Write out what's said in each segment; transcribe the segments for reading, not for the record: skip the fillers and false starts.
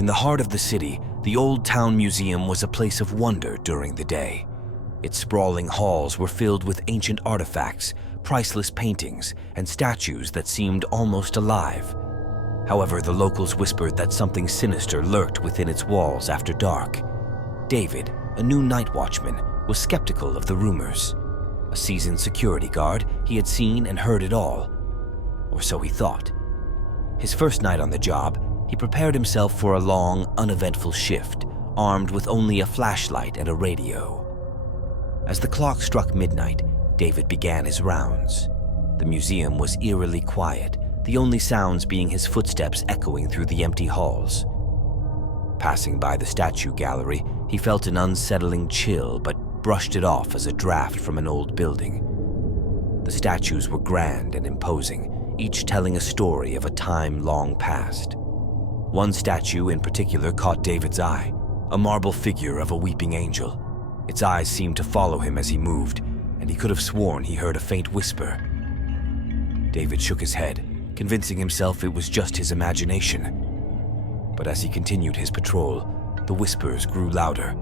In the heart of the city, the Old Town Museum was a place of wonder during the day. Its sprawling halls were filled with ancient artifacts, priceless paintings, and statues that seemed almost alive. However, the locals whispered that something sinister lurked within its walls after dark. David, a new night watchman, was skeptical of the rumors. A seasoned security guard, he had seen and heard it all. Or so he thought. His first night on the job, he prepared himself for a long, uneventful shift, armed with only a flashlight and a radio. As the clock struck midnight, David began his rounds. The museum was eerily quiet, the only sounds being his footsteps echoing through the empty halls. Passing by the statue gallery, he felt an unsettling chill but brushed it off as a draft from an old building. The statues were grand and imposing, each telling a story of a time long past. One statue in particular caught David's eye, a marble figure of a weeping angel. Its eyes seemed to follow him as he moved, and he could have sworn he heard a faint whisper. David shook his head, convincing himself it was just his imagination. But as he continued his patrol, the whispers grew louder.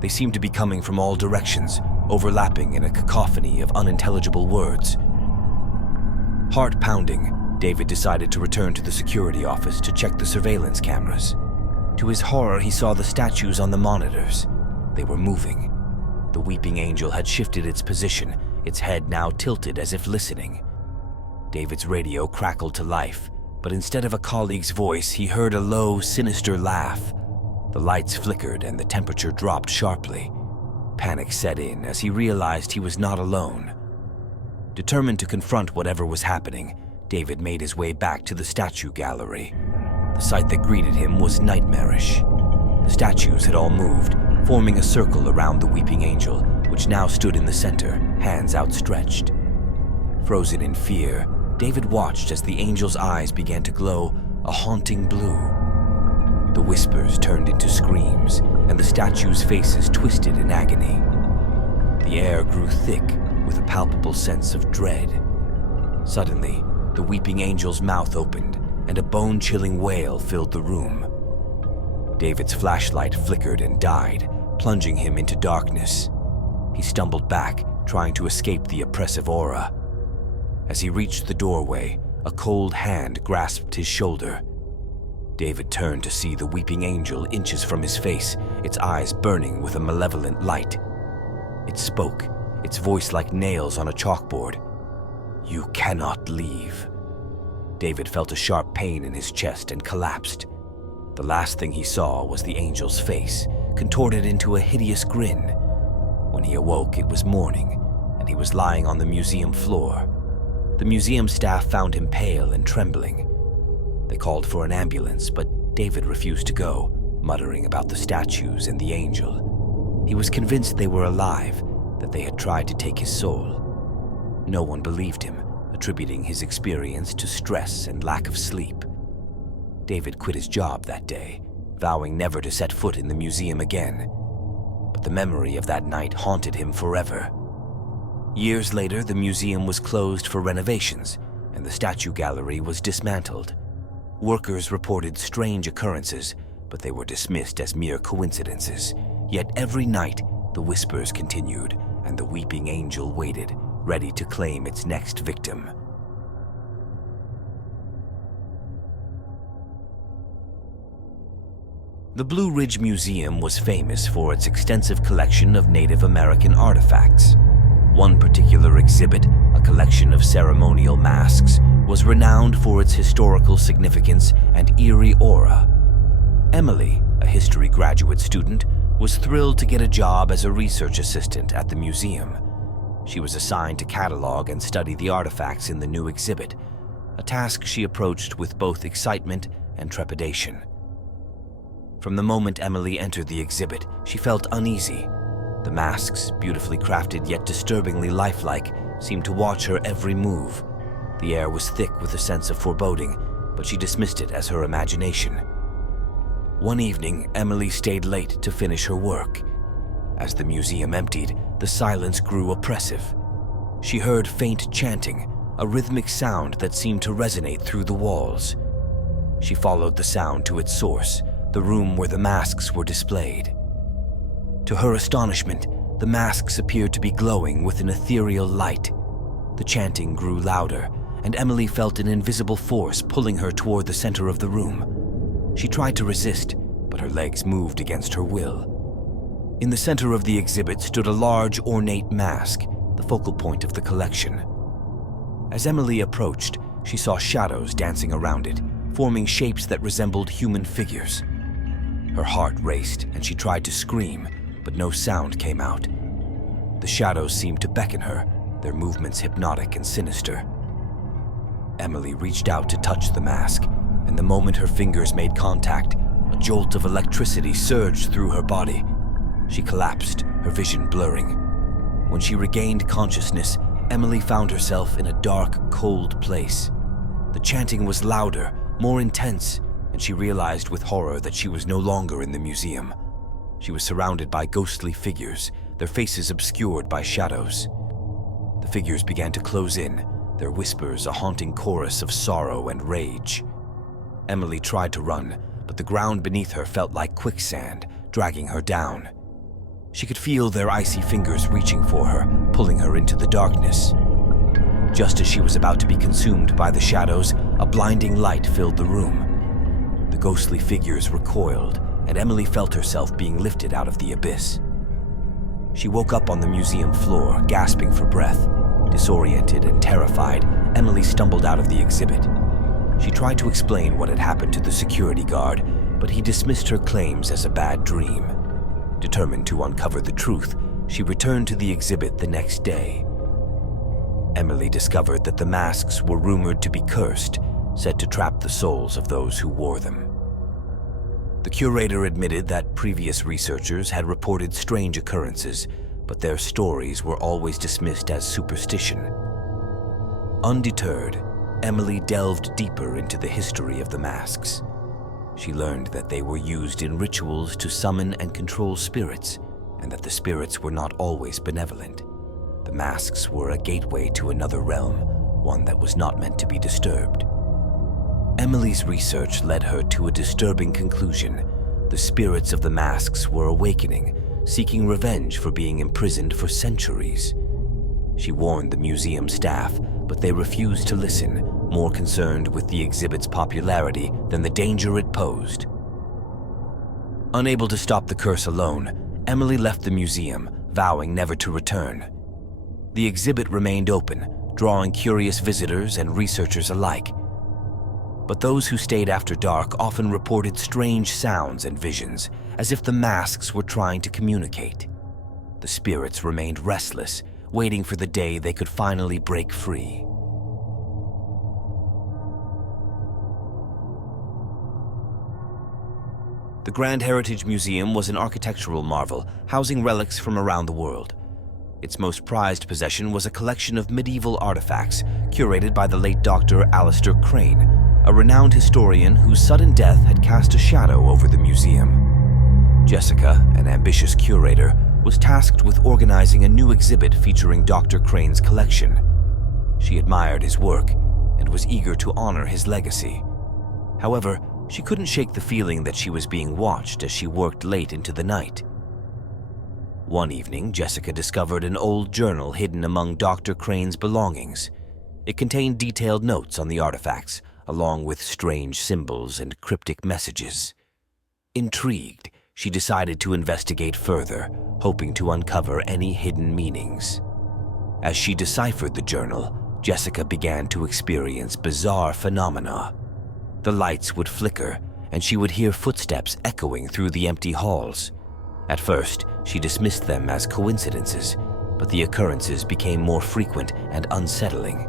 They seemed to be coming from all directions, overlapping in a cacophony of unintelligible words. Heart pounding, David decided to return to the security office to check the surveillance cameras. To his horror, he saw the statues on the monitors. They were moving. The weeping angel had shifted its position, its head now tilted as if listening. David's radio crackled to life, but instead of a colleague's voice, he heard a low, sinister laugh. The lights flickered and the temperature dropped sharply. Panic set in as he realized he was not alone. Determined to confront whatever was happening, David made his way back to the statue gallery. The sight that greeted him was nightmarish. The statues had all moved, forming a circle around the weeping angel, which now stood in the center, hands outstretched. Frozen in fear, David watched as the angel's eyes began to glow a haunting blue. The whispers turned into screams, and the statues' faces twisted in agony. The air grew thick with a palpable sense of dread. Suddenly, the weeping angel's mouth opened, and a bone-chilling wail filled the room. David's flashlight flickered and died, plunging him into darkness. He stumbled back, trying to escape the oppressive aura. As he reached the doorway, a cold hand grasped his shoulder. David turned to see the weeping angel inches from his face, its eyes burning with a malevolent light. It spoke, its voice like nails on a chalkboard. "You cannot leave." David felt a sharp pain in his chest and collapsed. The last thing he saw was the angel's face, contorted into a hideous grin. When he awoke, it was morning, and he was lying on the museum floor. The museum staff found him pale and trembling. They called for an ambulance, but David refused to go, muttering about the statues and the angel. He was convinced they were alive, that they had tried to take his soul. No one believed him, attributing his experience to stress and lack of sleep. David quit his job that day, vowing never to set foot in the museum again. But the memory of that night haunted him forever. Years later, the museum was closed for renovations, and the statue gallery was dismantled. Workers reported strange occurrences, but they were dismissed as mere coincidences. Yet every night, the whispers continued, and the weeping angel waited, ready to claim its next victim. The Blue Ridge Museum was famous for its extensive collection of Native American artifacts. One particular exhibit, a collection of ceremonial masks, was renowned for its historical significance and eerie aura. Emily, a history graduate student, was thrilled to get a job as a research assistant at the museum. She was assigned to catalog and study the artifacts in the new exhibit, a task she approached with both excitement and trepidation. From the moment Emily entered the exhibit, she felt uneasy. The masks, beautifully crafted yet disturbingly lifelike, seemed to watch her every move. The air was thick with a sense of foreboding, but she dismissed it as her imagination. One evening, Emily stayed late to finish her work. As the museum emptied, the silence grew oppressive. She heard faint chanting, a rhythmic sound that seemed to resonate through the walls. She followed the sound to its source, the room where the masks were displayed. To her astonishment, the masks appeared to be glowing with an ethereal light. The chanting grew louder, and Emily felt an invisible force pulling her toward the center of the room. She tried to resist, but her legs moved against her will. In the center of the exhibit stood a large, ornate mask, the focal point of the collection. As Emily approached, she saw shadows dancing around it, forming shapes that resembled human figures. Her heart raced, and she tried to scream, but no sound came out. The shadows seemed to beckon her, their movements hypnotic and sinister. Emily reached out to touch the mask, and the moment her fingers made contact, a jolt of electricity surged through her body. She collapsed, her vision blurring. When she regained consciousness, Emily found herself in a dark, cold place. The chanting was louder, more intense, and she realized with horror that she was no longer in the museum. She was surrounded by ghostly figures, their faces obscured by shadows. The figures began to close in, their whispers a haunting chorus of sorrow and rage. Emily tried to run, but the ground beneath her felt like quicksand, dragging her down. She could feel their icy fingers reaching for her, pulling her into the darkness. Just as she was about to be consumed by the shadows, a blinding light filled the room. The ghostly figures recoiled, and Emily felt herself being lifted out of the abyss. She woke up on the museum floor, gasping for breath. Disoriented and terrified, Emily stumbled out of the exhibit. She tried to explain what had happened to the security guard, but he dismissed her claims as a bad dream. Determined to uncover the truth, she returned to the exhibit the next day. Emily discovered that the masks were rumored to be cursed, said to trap the souls of those who wore them. The curator admitted that previous researchers had reported strange occurrences, but their stories were always dismissed as superstition. Undeterred, Emily delved deeper into the history of the masks. She learned that they were used in rituals to summon and control spirits, and that the spirits were not always benevolent. The masks were a gateway to another realm, one that was not meant to be disturbed. Emily's research led her to a disturbing conclusion. The spirits of the masks were awakening, seeking revenge for being imprisoned for centuries. She warned the museum staff, but they refused to listen, more concerned with the exhibit's popularity than the danger it posed. Unable to stop the curse alone, Emily left the museum, vowing never to return. The exhibit remained open, drawing curious visitors and researchers alike. But those who stayed after dark often reported strange sounds and visions, as if the masks were trying to communicate. The spirits remained restless, waiting for the day they could finally break free. The Grand Heritage Museum was an architectural marvel, housing relics from around the world. Its most prized possession was a collection of medieval artifacts, curated by the late Dr. Alistair Crane, a renowned historian whose sudden death had cast a shadow over the museum. Jessica, an ambitious curator, was tasked with organizing a new exhibit featuring Dr. Crane's collection. She admired his work and was eager to honor his legacy. However, she couldn't shake the feeling that she was being watched as she worked late into the night. One evening, Jessica discovered an old journal hidden among Dr. Crane's belongings. It contained detailed notes on the artifacts, along with strange symbols and cryptic messages. Intrigued, she decided to investigate further, hoping to uncover any hidden meanings. As she deciphered the journal, Jessica began to experience bizarre phenomena. The lights would flicker, and she would hear footsteps echoing through the empty halls. At first, she dismissed them as coincidences, but the occurrences became more frequent and unsettling.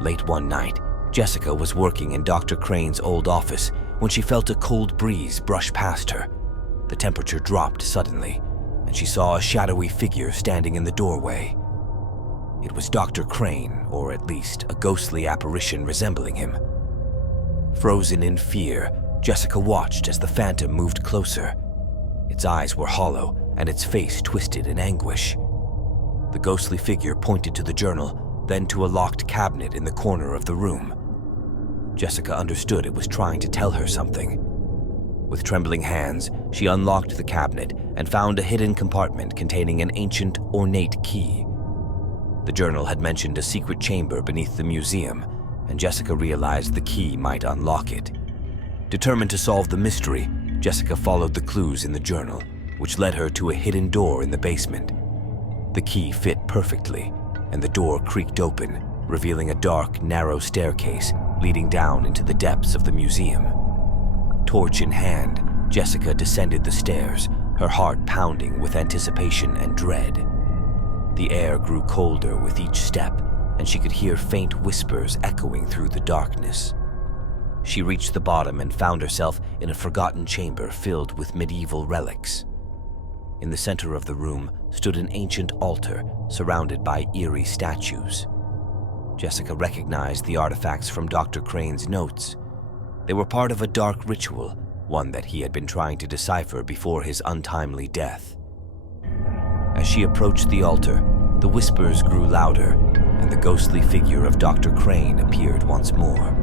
Late one night, Jessica was working in Dr. Crane's old office when she felt a cold breeze brush past her. The temperature dropped suddenly, and she saw a shadowy figure standing in the doorway. It was Dr. Crane, or at least a ghostly apparition resembling him. Frozen in fear, Jessica watched as the phantom moved closer. Its eyes were hollow, and its face twisted in anguish. The ghostly figure pointed to the journal, then to a locked cabinet in the corner of the room. Jessica understood it was trying to tell her something. With trembling hands, she unlocked the cabinet and found a hidden compartment containing an ancient, ornate key. The journal had mentioned a secret chamber beneath the museum, and Jessica realized the key might unlock it. Determined to solve the mystery, Jessica followed the clues in the journal, which led her to a hidden door in the basement. The key fit perfectly, and the door creaked open, revealing a dark, narrow staircase leading down into the depths of the museum. Torch in hand, Jessica descended the stairs, her heart pounding with anticipation and dread. The air grew colder with each step, and she could hear faint whispers echoing through the darkness. She reached the bottom and found herself in a forgotten chamber filled with medieval relics. In the center of the room stood an ancient altar surrounded by eerie statues. Jessica recognized the artifacts from Dr. Crane's notes. They were part of a dark ritual, one that he had been trying to decipher before his untimely death. As she approached the altar, the whispers grew louder, and the ghostly figure of Dr. Crane appeared once more.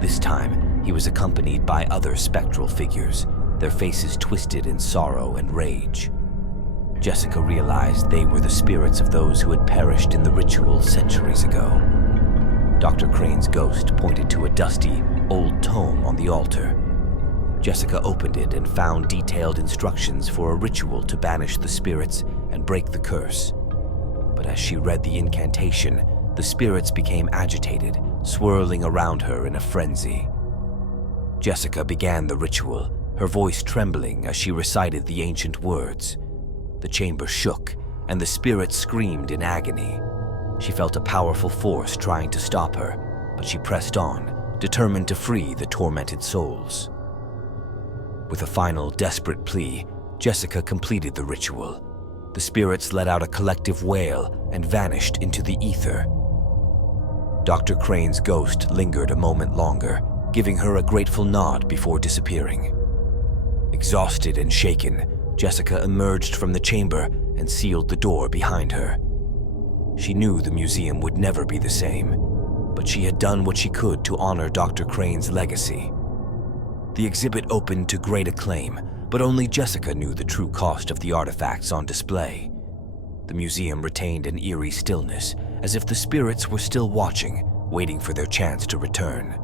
This time, he was accompanied by other spectral figures, their faces twisted in sorrow and rage. Jessica realized they were the spirits of those who had perished in the ritual centuries ago. Dr. Crane's ghost pointed to a dusty, old tome on the altar. Jessica opened it and found detailed instructions for a ritual to banish the spirits and break the curse. But as she read the incantation, the spirits became agitated, swirling around her in a frenzy. Jessica began the ritual, her voice trembling as she recited the ancient words. The chamber shook, and the spirits screamed in agony. She felt a powerful force trying to stop her, but she pressed on, determined to free the tormented souls. With a final desperate plea, Jessica completed the ritual. The spirits let out a collective wail and vanished into the ether. Dr. Crane's ghost lingered a moment longer, giving her a grateful nod before disappearing. Exhausted and shaken, Jessica emerged from the chamber and sealed the door behind her. She knew the museum would never be the same, but she had done what she could to honor Dr. Crane's legacy. The exhibit opened to great acclaim, but only Jessica knew the true cost of the artifacts on display. The museum retained an eerie stillness, as if the spirits were still watching, waiting for their chance to return.